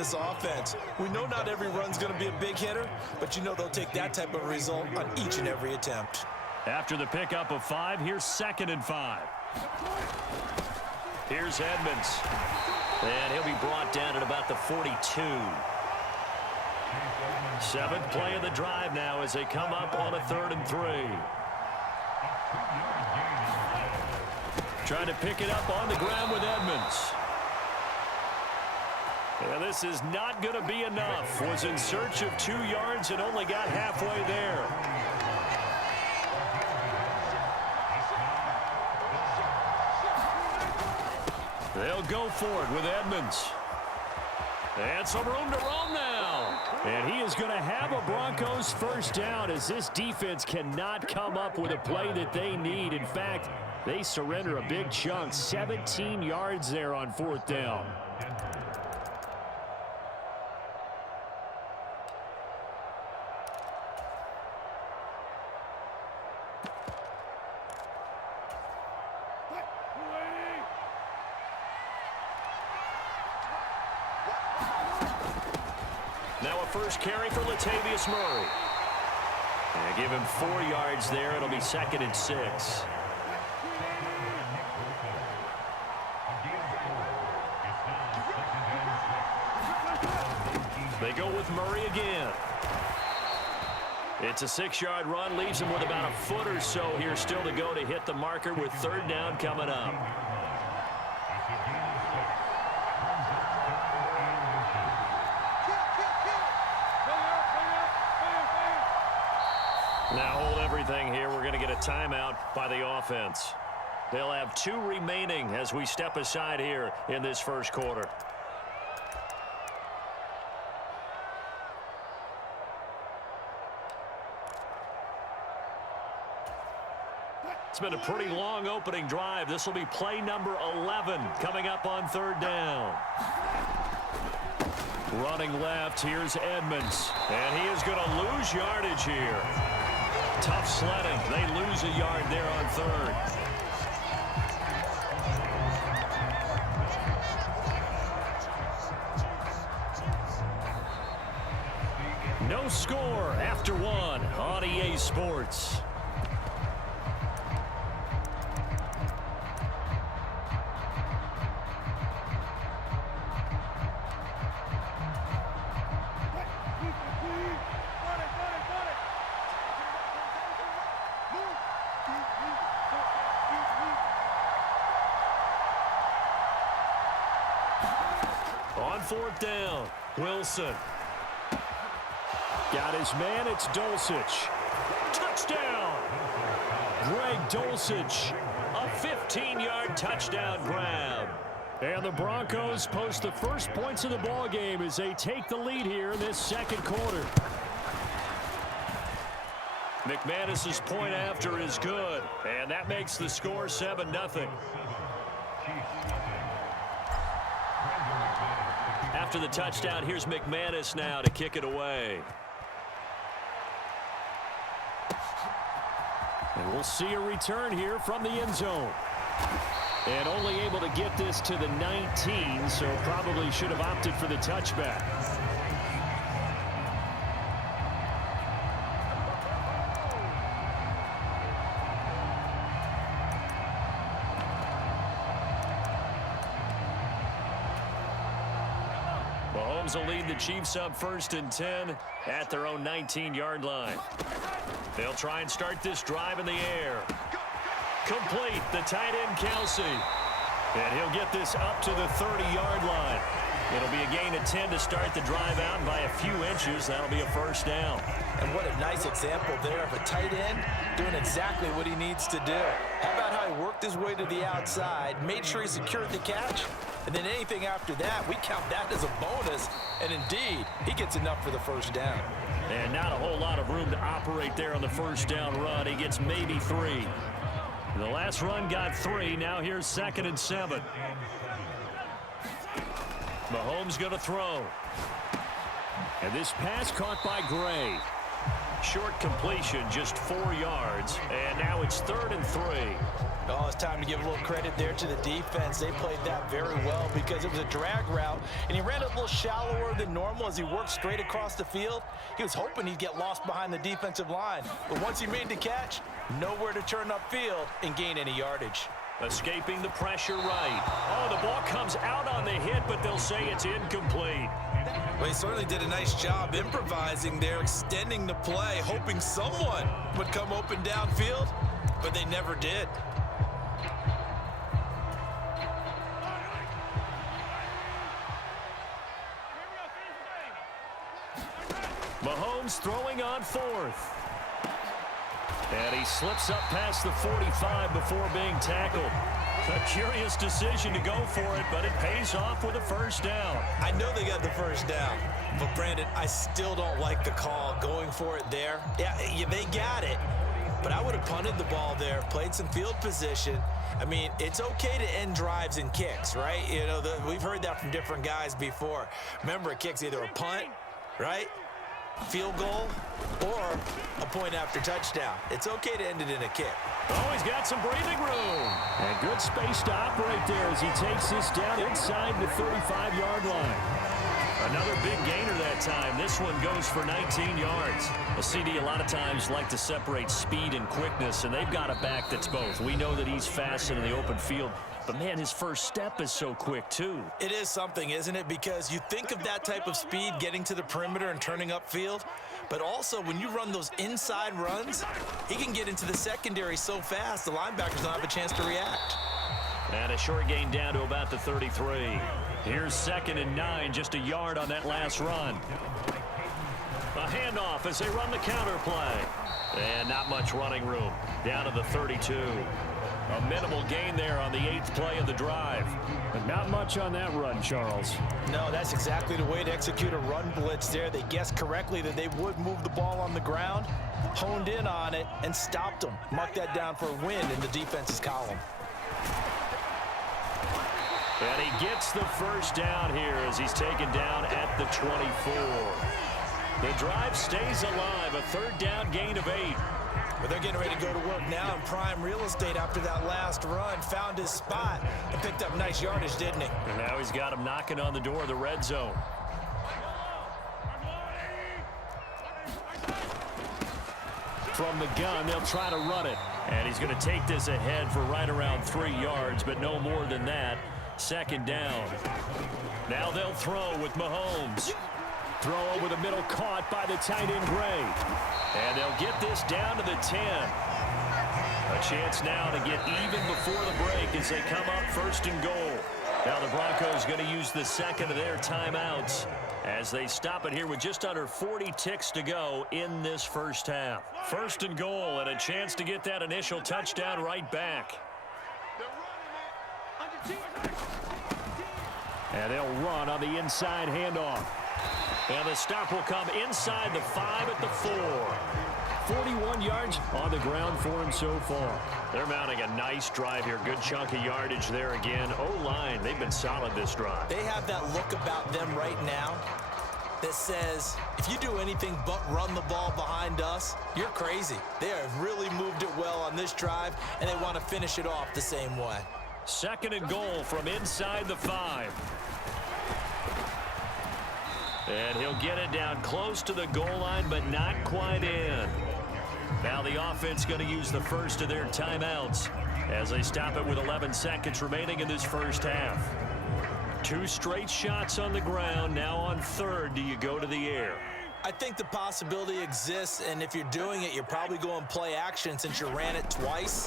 this offense. We know not every run's going to be a big hitter, but you know they'll take that type of result on each and every attempt. After the pickup of 5, here's 2nd and 5. Here's Edmonds. And he'll be brought down at about the 42. 7th play of the drive now as they come up on a 3rd and 3. Trying to pick it up on the ground with Edmonds. And this is not going to be enough. Was in search of 2 yards and only got halfway there. They'll go for it with Edmonds. And some room to roam now. And he is going to have a Broncos first down as this defense cannot come up with a play that they need. In fact, they surrender a big chunk, 17 yards there on 4th down. Now a first carry for Latavius Murray. And give him 4 yards there. It'll be 2nd and 6. They go with Murray again. It's a 6-yard run. Leaves him with about a foot or so here still to go to hit the marker with 3rd down coming up. Now hold everything here. We're going to get a timeout by the offense. They'll have 2 remaining as we step aside here in this first quarter. It's been a pretty long opening drive. This will be play number 11 coming up on 3rd down. Running left, here's Edmonds. And he is going to lose yardage here. Tough sledding. They lose a yard there on 3rd. No score after 1 on EA Sports. On 4th down, Wilson. Got his man, it's Dulcich. Touchdown! Greg Dulcich, a 15-yard touchdown grab. And the Broncos post the first points of the ball game as they take the lead here in this second quarter. McManus's point after is good, and that makes the score 7-0. After the touchdown, here's McManus now to kick it away. And we'll see a return here from the end zone. And only able to get this to the 19, so probably should have opted for the touchback. Mahomes will lead the Chiefs up 1st and 10 at their own 19-yard line. They'll try and start this drive in the air. Complete, the tight end Kelsey. And he'll get this up to the 30-yard line. It'll be a gain of 10 to start the drive out by a few inches. That'll be a first down. And what a nice example there of a tight end doing exactly what he needs to do. How about how he worked his way to the outside, made sure he secured the catch, and then anything after that, we count that as a bonus. And indeed, he gets enough for the first down. And not a whole lot of room to operate there on the first down run. He gets maybe 3. The last run got 3. Now here's 2nd and 7. Mahomes going to throw. And this pass caught by Gray. Short completion, just 4 yards, and now it's 3rd and 3. Oh, it's time to give a little credit there to the defense. They played that very well because it was a drag route, and he ran a little shallower than normal as he worked straight across the field. He was hoping he'd get lost behind the defensive line, but once he made the catch, nowhere to turn upfield and gain any yardage. Escaping the pressure right. Oh, the ball comes out on the hit, but they'll say it's incomplete. Well, he certainly did a nice job improvising there, extending the play, hoping someone would come open downfield, but they never did. Mahomes throwing on 4th. And he slips up past the 45 before being tackled. A curious decision to go for it, but it pays off with a first down. I know they got the first down, but Brandon, I still don't like the call going for it there. Yeah, they got it, but I would have punted the ball there, played some field position. I mean, it's okay to end drives and kicks, right? You know, we've heard that from different guys before. Remember, a kick's either a punt, right? Field goal, or a point after touchdown. It's okay to end it in a kick. Oh, he's got some breathing room. And good space to operate there as he takes this down inside the 35-yard line. Another big gainer that time. This one goes for 19 yards. Well, CD a lot of times like to separate speed and quickness, and they've got a back that's both. We know that he's fast in the open field, but, man, his first step is so quick, too. It is something, isn't it? Because you think of that type of speed getting to the perimeter and turning upfield, but also when you run those inside runs, he can get into the secondary so fast the linebackers don't have a chance to react. And a short gain down to about the 33. Here's 2nd and 9, just a yard on that last run. A handoff as they run the counter play. And not much running room. Down to the 32. A minimal gain there on the 8th play of the drive. But not much on that run, Charles. No, that's exactly the way to execute a run blitz there. They guessed correctly that they would move the ball on the ground, honed in on it, and stopped them. Mark that down for a win in the defense's column. And he gets the first down here as he's taken down at the 24. The drive stays alive, a 3rd down gain of 8. But they're getting ready to go to work now in prime real estate after that last run. Found his spot and picked up nice yardage, didn't he? And now he's got him knocking on the door of the red zone. From the gun, they'll try to run it. And he's going to take this ahead for right around 3 yards, but no more than that. 2nd down. Now they'll throw with Mahomes. Throw over the middle, caught by the tight end Gray. And they'll get this down to the 10. A chance now to get even before the break as they come up 1st and goal. Now the Broncos going to use the 2nd of their timeouts as they stop it here with just under 40 ticks to go in this first half. 1st and goal and a chance to get that initial touchdown right back. And they'll run on the inside handoff. And the stop will come inside the 5 at the 4. 41 yards on the ground for him so far. They're mounting a nice drive here. Good chunk of yardage there again. O-line, they've been solid this drive. They have that look about them right now that says, if you do anything but run the ball behind us, you're crazy. They have really moved it well on this drive, and they want to finish it off the same way. 2nd and goal from inside the 5. And he'll get it down close to the goal line, but not quite in. Now the offense going to use the 1st of their timeouts as they stop it with 11 seconds remaining in this first half. 2 straight shots on the ground. Now on 3rd, do you go to the air? I think the possibility exists, and if you're doing it, you're probably going play action since you ran it twice.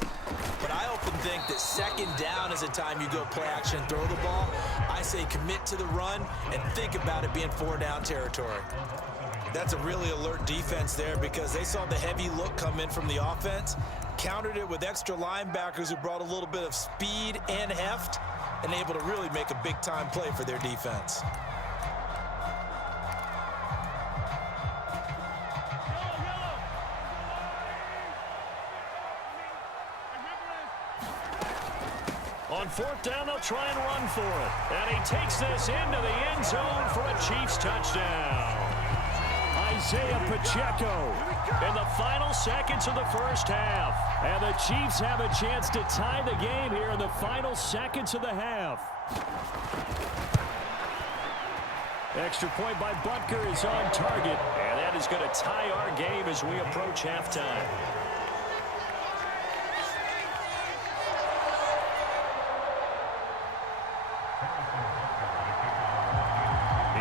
But I often think that 2nd down is the time you go play action and throw the ball. I say commit to the run and think about it being 4-down territory. That's a really alert defense there because they saw the heavy look come in from the offense, countered it with extra linebackers who brought a little bit of speed and heft, and able to really make a big-time play for their defense. On 4th down, they'll try and run for it. And he takes this into the end zone for a Chiefs touchdown. Isaiah Pacheco in the final seconds of the first half. And the Chiefs have a chance to tie the game here in the final seconds of the half. Extra point by Butker is on target. And that is going to tie our game as we approach halftime.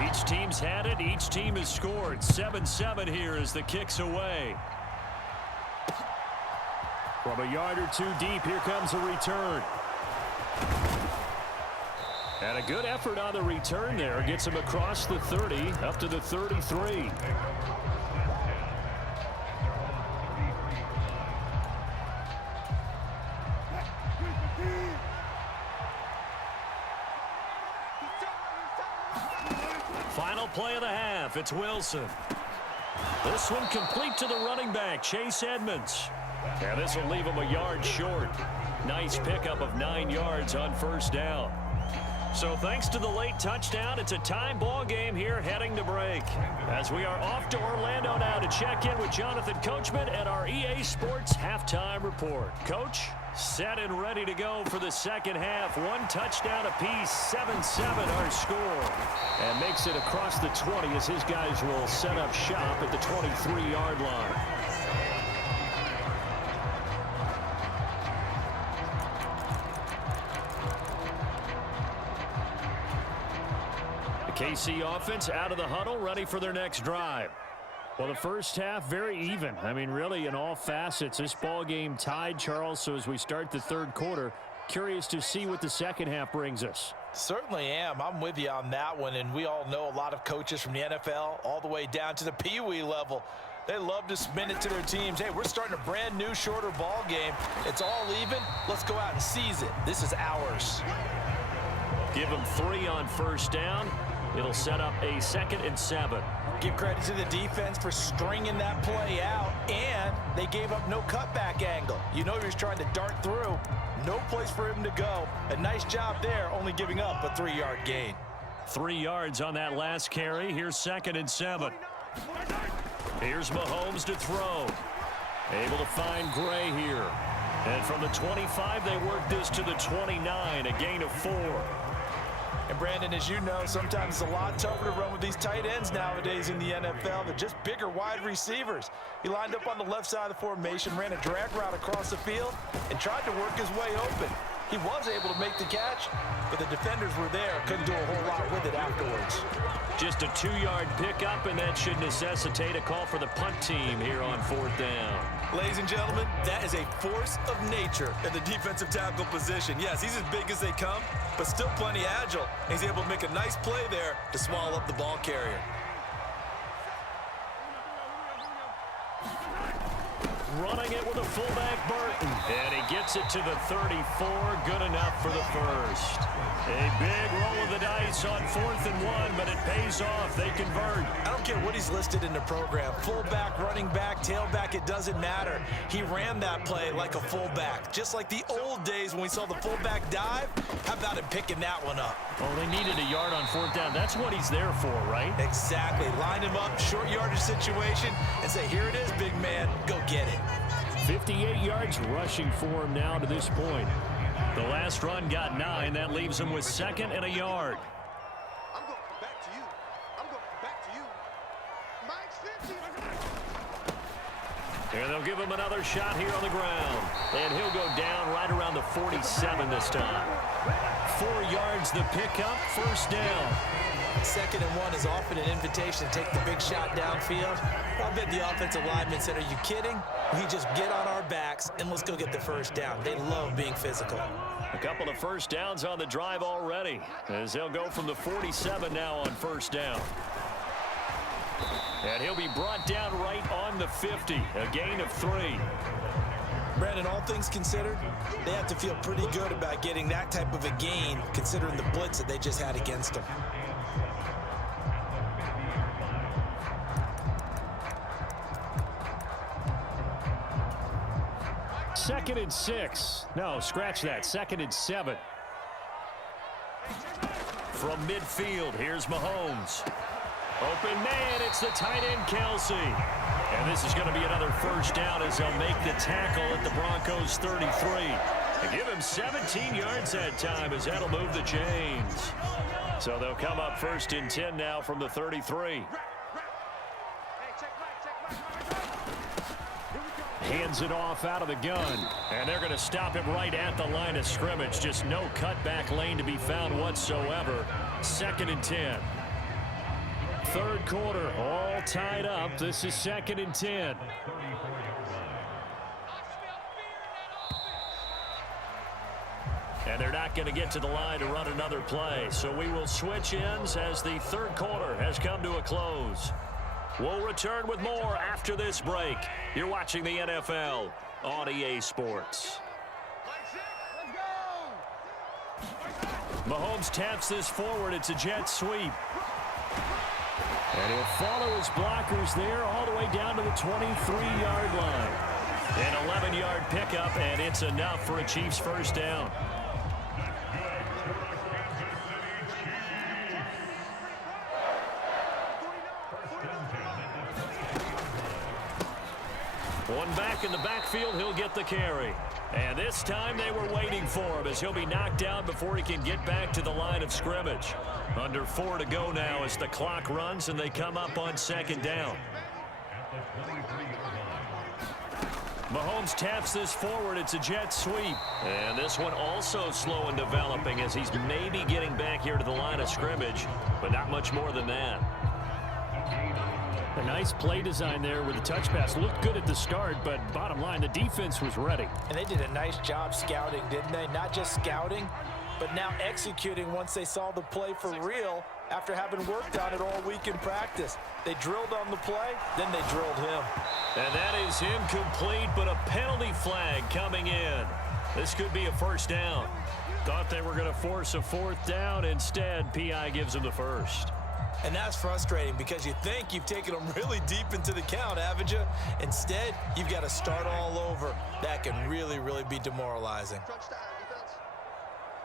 Each team's had it. Each team has scored. 7-7 here as the kick's away. From a yard or two deep, here comes a return. And a good effort on the return there. Gets him across the 30, up to the 33. Final play of the half. It's Wilson. This one complete to the running back, Chase Edmonds. And this will leave him a yard short. Nice pickup of 9 yards on first down. So thanks to the late touchdown, it's a tie ball game here heading to break. As we are off to Orlando now to check in with Jonathan Coachman at our EA Sports Halftime Report. Coach, set and ready to go for the second half. 1 touchdown apiece, 7-7 our score. And makes it across the 20 as his guys will set up shop at the 23-yard line. KC offense out of the huddle, ready for their next drive. Well, the first half, very even. I mean, really, in all facets, this ball game tied, Charles. So as we start the third quarter, curious to see what the second half brings us. Certainly am. I'm with you on that one. And we all know a lot of coaches from the NFL all the way down to the Pee-wee level. They love to spin it to their teams. Hey, we're starting a brand new, shorter ball game. It's all even. Let's go out and seize it. This is ours. Give them 3 on first down. It'll set up a 2nd and 7. Give credit to the defense for stringing that play out, and they gave up no cutback angle. You know he was trying to dart through. No place for him to go. A nice job there, only giving up a 3-yard gain. 3 yards on that last carry. Here's 2nd and 7. Here's Mahomes to throw. Able to find Gray here. And from the 25, they work this to the 29, a gain of 4. And Brandon, as you know, sometimes it's a lot tougher to run with these tight ends nowadays in the NFL. They're just bigger wide receivers. He lined up on the left side of the formation, ran a drag route across the field, and tried to work his way open. He was able to make the catch, but the defenders were there. Couldn't do a whole lot with it afterwards. Just a 2-yard pickup, and that should necessitate a call for the punt team here on 4th down. Ladies and gentlemen, that is a force of nature in the defensive tackle position. Yes, he's as big as they come, but still plenty agile. He's able to make a nice play there to swallow up the ball carrier. Running it with a fullback, Burton. And he gets it to the 34. Good enough for the first. A big roll of the dice on 4th and 1, but it pays off. They convert. I don't care what he's listed in the program. Fullback, running back, tailback, it doesn't matter. He ran that play like a fullback. Just like the old days when we saw the fullback dive. How about him picking that one up? Oh, they needed a yard on 4th down. That's what he's there for, right? Exactly. Line him up, short yardage situation, and say, here it is, big man. Go get it. 58 yards rushing for him now to this point. The last run got 9. That leaves him with 2nd and a yard. I'm going back to you. I'm going back to you. Mike 50. And they'll give him another shot here on the ground. And he'll go down right around the 47 this time. 4 yards the pickup, 1st down. 2nd and 1 is often an invitation to take the big shot downfield. I bet the offensive linemen said, are you kidding? We just get on our backs and let's go get the 1st down. They love being physical. A couple of 1st downs on the drive already, as they'll go from the 47 now on 1st down. And he'll be brought down right on the 50, a gain of 3. Brandon, all things considered, they have to feel pretty good about getting that type of a gain, considering the blitz that they just had against them. Second and 6. No, scratch that. 2nd and 7. From midfield, here's Mahomes. Open man, it's the tight end, Kelsey. And this is going to be another first down as they'll make the tackle at the Broncos' 33. They give him 17 yards that time as that'll move the chains. So they'll come up first and 10 now from the 33. Hands it off out of the gun. And they're going to stop him right at the line of scrimmage. Just no cutback lane to be found whatsoever. 2nd and 10. Third quarter, all tied up. This is 2nd and 10. And they're not going to get to the line to run another play. So we will switch ends as the third quarter has come to a close. We'll return with more after this break. You're watching the NFL on EA Sports. Mahomes taps this forward. It's a jet sweep. And he'll follow his blockers there all the way down to the 23-yard line. An 11-yard pickup, and it's enough for a Chiefs first down. One back in the backfield, he'll get the carry. And this time they were waiting for him as he'll be knocked down before he can get back to the line of scrimmage. Under 4 to go now as the clock runs and they come up on 2nd down. Mahomes taps this forward. It's a jet sweep. And this one also slow in developing as he's maybe getting back here to the line of scrimmage, but not much more than that. A nice play design there with the touch pass. Looked good at the start, but bottom line, the defense was ready. And they did a nice job scouting, didn't they? Not just scouting, but now executing once they saw the play for real after having worked on it all week in practice. They drilled on the play, then they drilled him. And that is incomplete, but a penalty flag coming in. This could be a first down. Thought they were going to force a 4th down. Instead, P.I. gives them the first. And that's frustrating because you think you've taken them really deep into the count, haven't you? Instead, you've got to start all over. That can really, really be demoralizing.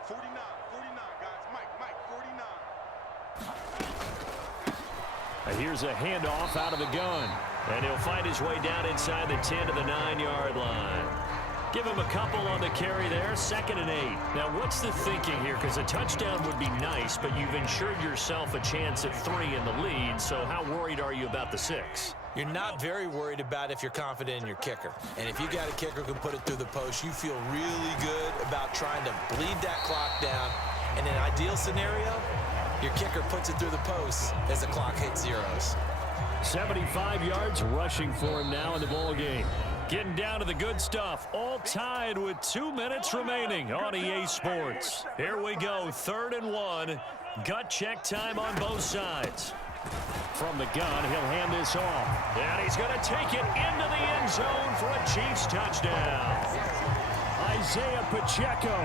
49, guys. Mike, 49. And here's a handoff out of the gun. And he'll find his way down inside the 10 to the 9-yard line. Give him a couple on the carry there, 2nd and 8. Now, what's the thinking here? Because a touchdown would be nice, but you've ensured yourself a chance at 3 in the lead, so how worried are you about the 6? You're not very worried about if you're confident in your kicker. And if you got a kicker who can put it through the post, you feel really good about trying to bleed that clock down. In an ideal scenario, your kicker puts it through the post as the clock hits zeros. 75 yards rushing for him now in the ball game. Getting down to the good stuff, all tied with 2 minutes remaining on EA Sports. Here we go, 3rd and 1. Gut check time on both sides. From the gun, he'll hand this off. And he's going to take it into the end zone for a Chiefs touchdown. Isaiah Pacheco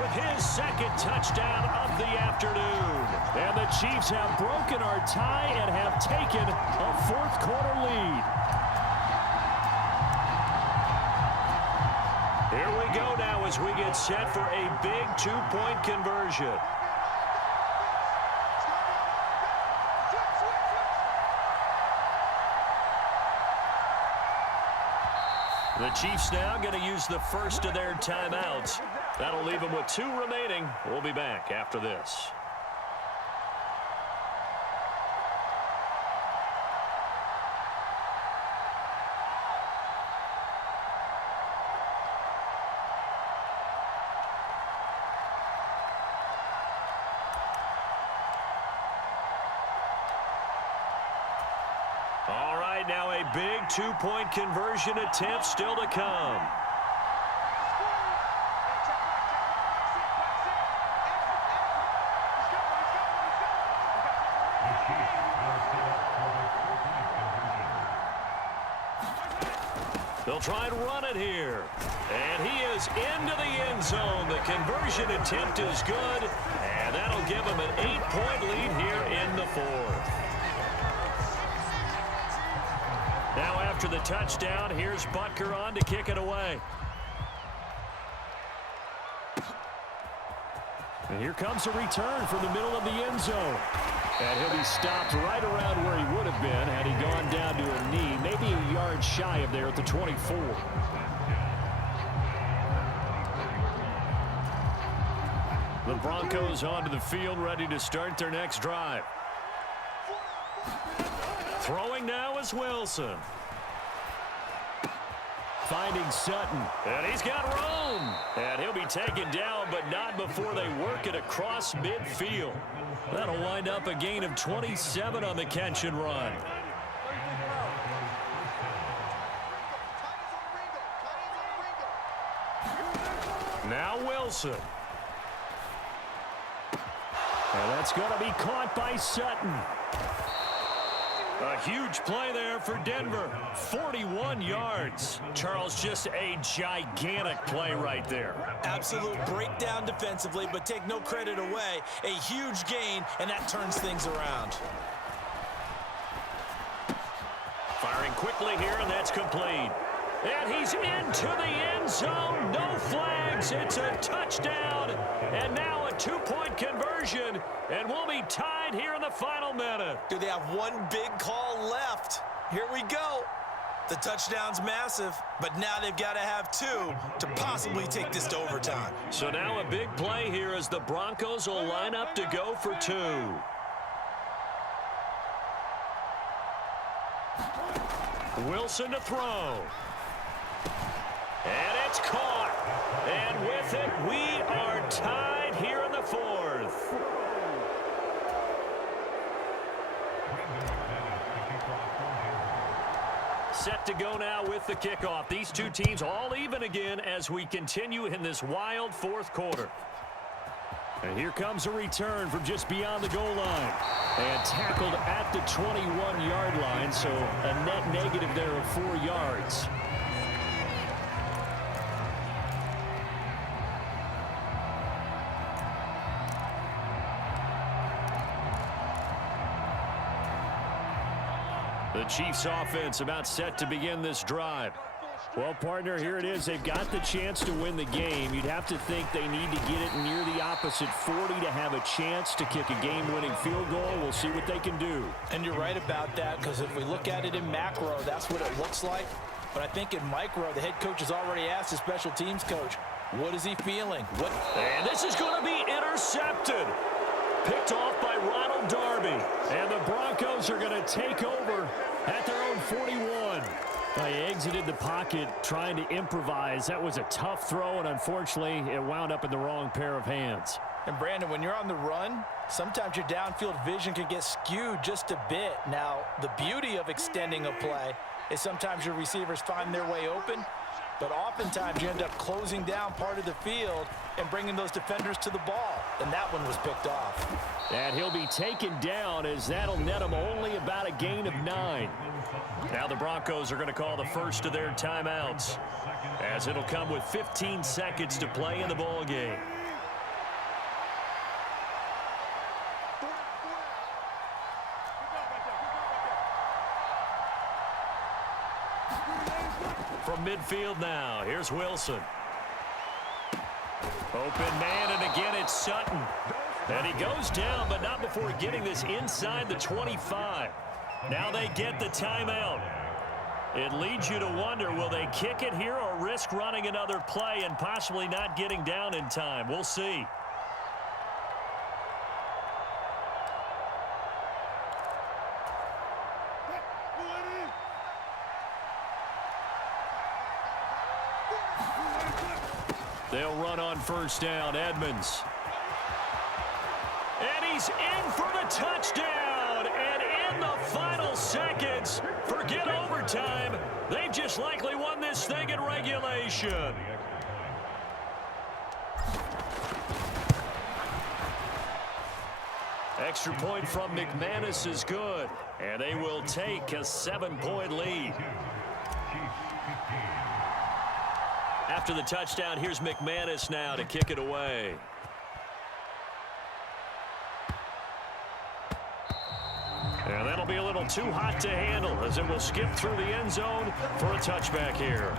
with his 2nd touchdown of the afternoon. And the Chiefs have broken our tie and have taken a 4th quarter lead. Here we go now as we get set for a big 2-point conversion. The Chiefs now going to use the first of their timeouts. That'll leave them with 2 remaining. We'll be back after this. All right, now a big 2-point conversion attempt still to come. They'll try and run it here. And he is into the end zone. The conversion attempt is good. And that'll give him an 8-point lead here in the 4th. Now after the touchdown, here's Butker on to kick it away. And here comes a return from the middle of the end zone. And he'll be stopped right around where he would have been had he gone down to a knee, maybe a yard shy of there at the 24. The Broncos onto the field, ready to start their next drive. Throwing now is Wilson. Finding Sutton. And he's got room. And he'll be taken down, but not before they work it across midfield. That'll wind up a gain of 27 on the catch and run. Now Wilson. And that's going to be caught by Sutton. A huge play there for Denver. 41 yards. Charles, just a gigantic play right there. Absolute breakdown defensively, but take no credit away. A huge gain, and that turns things around. Firing quickly here, and that's complete. And he's into the end zone. No flags. It's a touchdown. And now a two-point conversion. And we'll be tied here in the final minute. Do they have one big call left? Here we go. The touchdown's massive, but now they've got to have two to possibly take this to overtime. So now a big play here as the Broncos will line up to go for two. Wilson to throw. And it's caught. And with it, we are tied here in the fourth. Set to go now with the kickoff. These two teams all even again as we continue in this wild fourth quarter. And here comes a return from just beyond the goal line. And tackled at the 21-yard line, so a net negative there of 4 yards. The Chiefs offense about set to begin this drive. Well, partner, here it is. They've got the chance to win the game. You'd have to think they need to get it near the opposite 40 to have a chance to kick a game-winning field goal. We'll see what they can do. And you're right about that, because if we look at it in macro, that's what it looks like. But I think in micro, the head coach has already asked the special teams coach, what is he feeling? And this is going to be intercepted. Picked off by Ronald Darby. And the Broncos are going to take over at their own 41. They exited the pocket trying to improvise. That was a tough throw, and unfortunately, it wound up in the wrong pair of hands. And Brandon, when you're on the run, sometimes your downfield vision can get skewed just a bit. Now, the beauty of extending a play is sometimes your receivers find their way open, but oftentimes you end up closing down part of the field and bringing those defenders to the ball. And that one was picked off. And he'll be taken down as that'll net him only about a gain of 9. Now the Broncos are going to call the first of their timeouts, as it'll come with 15 seconds to play in the ball game. From midfield now, here's Wilson. Open man, and again it's Sutton. And he goes down, but not before getting this inside the 25. Now they get the timeout. It leads you to wonder, will they kick it here or risk running another play and possibly not getting down in time? We'll see. They'll run on first down. Edmonds. And he's in for the touchdown. And in the final seconds, forget overtime. They've just likely won this thing in regulation. Extra point from McManus is good. And they will take a 7-point lead. After the touchdown, here's McManus now to kick it away. And that'll be a little too hot to handle as it will skip through the end zone for a touchback here.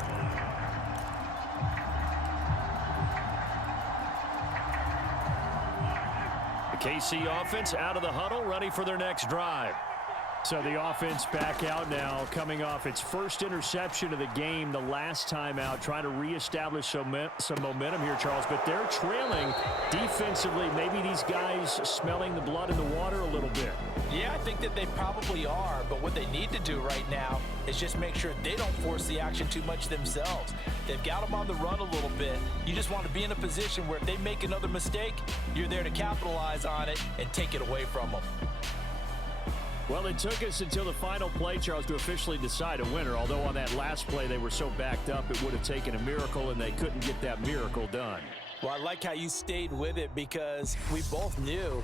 The KC offense out of the huddle, ready for their next drive. So the offense back out now, coming off its first interception of the game the last time out, trying to reestablish some momentum here, Charles. But they're trailing defensively. Maybe these guys smelling the blood in the water a little bit. Yeah, I think that they probably are, but what they need to do right now is just make sure they don't force the action too much themselves. They've got them on the run a little bit. You just want to be in a position where if they make another mistake, you're there to capitalize on it and take it away from them. Well, it took us until the final play, Charles, to officially decide a winner. Although on that last play they were so backed up, it would have taken a miracle, and they couldn't get that miracle done. Well, I like how you stayed with it because we both knew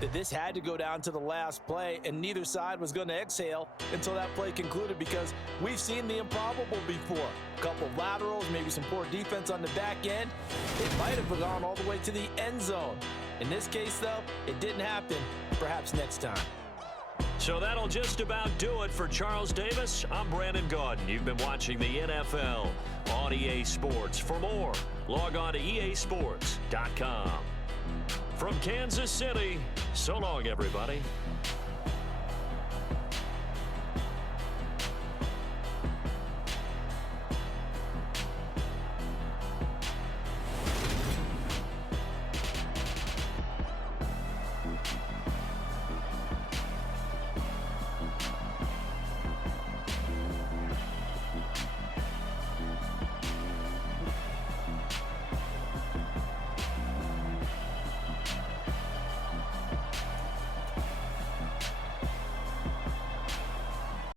that this had to go down to the last play, and neither side was going to exhale until that play concluded because we've seen the improbable before. A couple of laterals, maybe some poor defense on the back end. It might have gone all the way to the end zone. In this case, though, it didn't happen. Perhaps next time. So that'll just about do it for Charles Davis. I'm Brandon Gaudin. You've been watching the NFL on EA Sports. For more, log on to easports.com. From Kansas City, so long, everybody.